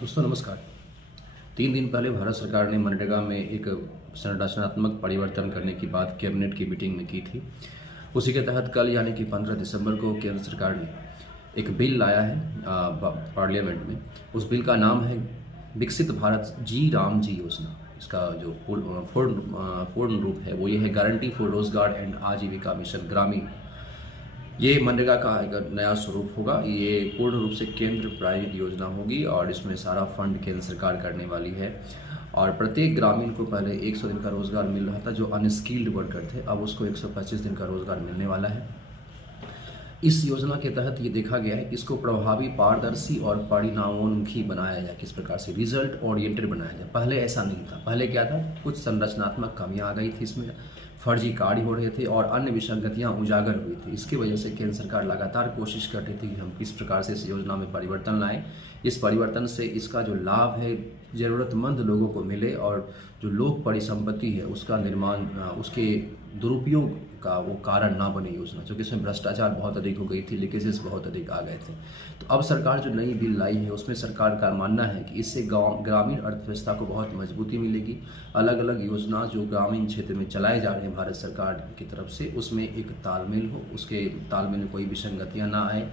दोस्तों नमस्कार। 3 दिन पहले भारत सरकार ने मनरेगा में एक संरचनात्मक परिवर्तन करने की बात कैबिनेट की मीटिंग में की थी। उसी के तहत कल यानी कि 15 दिसंबर को केंद्र सरकार ने एक बिल लाया है पार्लियामेंट में। उस बिल का नाम है विकसित भारत जी राम जी योजना। इसका जो पूर्ण रूप है वो ये है, गारंटी फॉर रोजगार एंड आजीविका मिशन ग्रामीण। ये मनरेगा का एक नया स्वरूप होगा। ये पूर्ण रूप से केंद्र प्रायोजित योजना होगी और इसमें सारा फंड केंद्र सरकार करने वाली है। और प्रत्येक ग्रामीण को पहले 100 दिन का रोजगार मिल रहा था जो अनस्किल्ड वर्कर थे, अब उसको 125 दिन का रोजगार मिलने वाला है। इस योजना के तहत ये देखा गया है कि इसको प्रभावी, पारदर्शी और परिणामोन्मुखी बनाया जाए, किस प्रकार से रिजल्ट ओरिएंटेड बनाया जाए। पहले ऐसा नहीं था। पहले क्या था, कुछ संरचनात्मक कमियां आ गई थी, इसमें फर्जी कार्य हो रहे थे और अन्य विसंगतियां उजागर हुई थी। इसकी वजह से केंद्र सरकार लगातार कोशिश कर रही थी कि हम किस प्रकार से इस योजना में परिवर्तन लाएं। इस परिवर्तन से इसका जो लाभ है ज़रूरतमंद लोगों को मिले और जो लोक परिसंपत्ति है उसका निर्माण, उसके दुरुपयोग का वो कारण ना बने योजना, क्योंकि इसमें भ्रष्टाचार बहुत अधिक हो गई थी, लीकेजेस बहुत अधिक आ गए थे। तो अब सरकार जो नई बिल लाई है उसमें सरकार का मानना है कि इससे ग्रामीण अर्थव्यवस्था को बहुत मजबूती मिलेगी। अलग अलग योजना जो ग्रामीण क्षेत्र में चलाए जा रहे हैं भारत सरकार की तरफ से, उसमें एक तालमेल हो, उसके तालमेल में कोई विसंगतियाँ ना आए,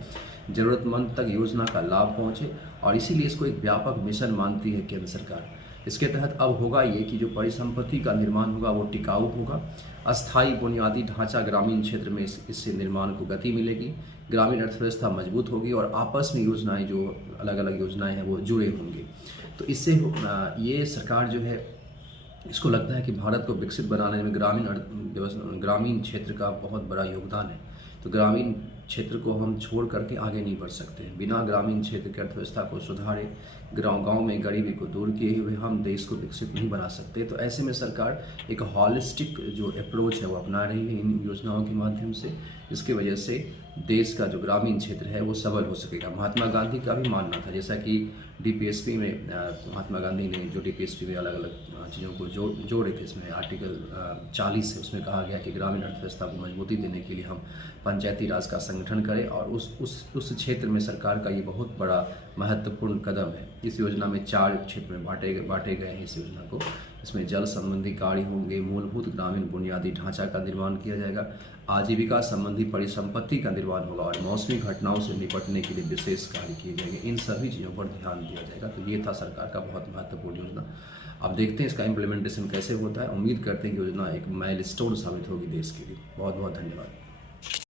ज़रूरतमंद तक योजना का लाभ पहुँचे। और इसीलिए इसको एक व्यापक मिशन मानती है केंद्र सरकार। इसके तहत अब होगा ये कि जो परिसंपत्ति का निर्माण होगा वो टिकाऊ होगा, अस्थायी बुनियादी ढांचा ग्रामीण क्षेत्र में इससे निर्माण को गति मिलेगी, ग्रामीण अर्थव्यवस्था मजबूत होगी और आपस में योजनाएं, जो अलग अलग योजनाएं हैं वो जुड़े होंगे। तो इससे ये सरकार जो है, इसको लगता है कि भारत को विकसित बनाने में ग्रामीण क्षेत्र का बहुत बड़ा योगदान है। तो ग्रामीण क्षेत्र को हम छोड़ करके आगे नहीं बढ़ सकते। बिना ग्रामीण क्षेत्र की अर्थव्यवस्था को सुधारे, गांव में गरीबी को दूर किए हुए हम देश को विकसित नहीं बना सकते। तो ऐसे में सरकार एक हॉलिस्टिक जो अप्रोच है वो अपना रही है इन योजनाओं के माध्यम से। इसकी वजह से देश का जो ग्रामीण क्षेत्र है वो सबल हो सकेगा। महात्मा गांधी का भी मानना था, जैसा कि डीपीएसपी में महात्मा गांधी ने जो डीपीएसपी में अलग अलग चीज़ों को जोड़े थे, इसमें आर्टिकल 40 है, उसमें कहा गया कि ग्रामीण अर्थव्यवस्था को मजबूती देने के लिए हम पंचायती राज का संगठन करें। और उस क्षेत्र में सरकार का ये बहुत बड़ा महत्वपूर्ण कदम है। इस योजना में 4 क्षेत्र में बांटे गए हैं इस योजना को। इसमें जल संबंधी कार्य होंगे, मूलभूत ग्रामीण बुनियादी ढांचा का निर्माण किया जाएगा, आजीविका संबंधी परिसंपत्ति का निर्माण होगा और मौसमी घटनाओं से निपटने के लिए विशेष कार्य किए जाएंगे। इन सभी चीज़ों पर ध्यान दिया जाएगा। तो ये था सरकार का बहुत महत्वपूर्ण योजना। अब देखते हैं इसका इम्प्लीमेंटेशन कैसे होता है। उम्मीद करते हैं कि योजना एक माइलस्टोन साबित होगी देश के लिए। बहुत बहुत धन्यवाद।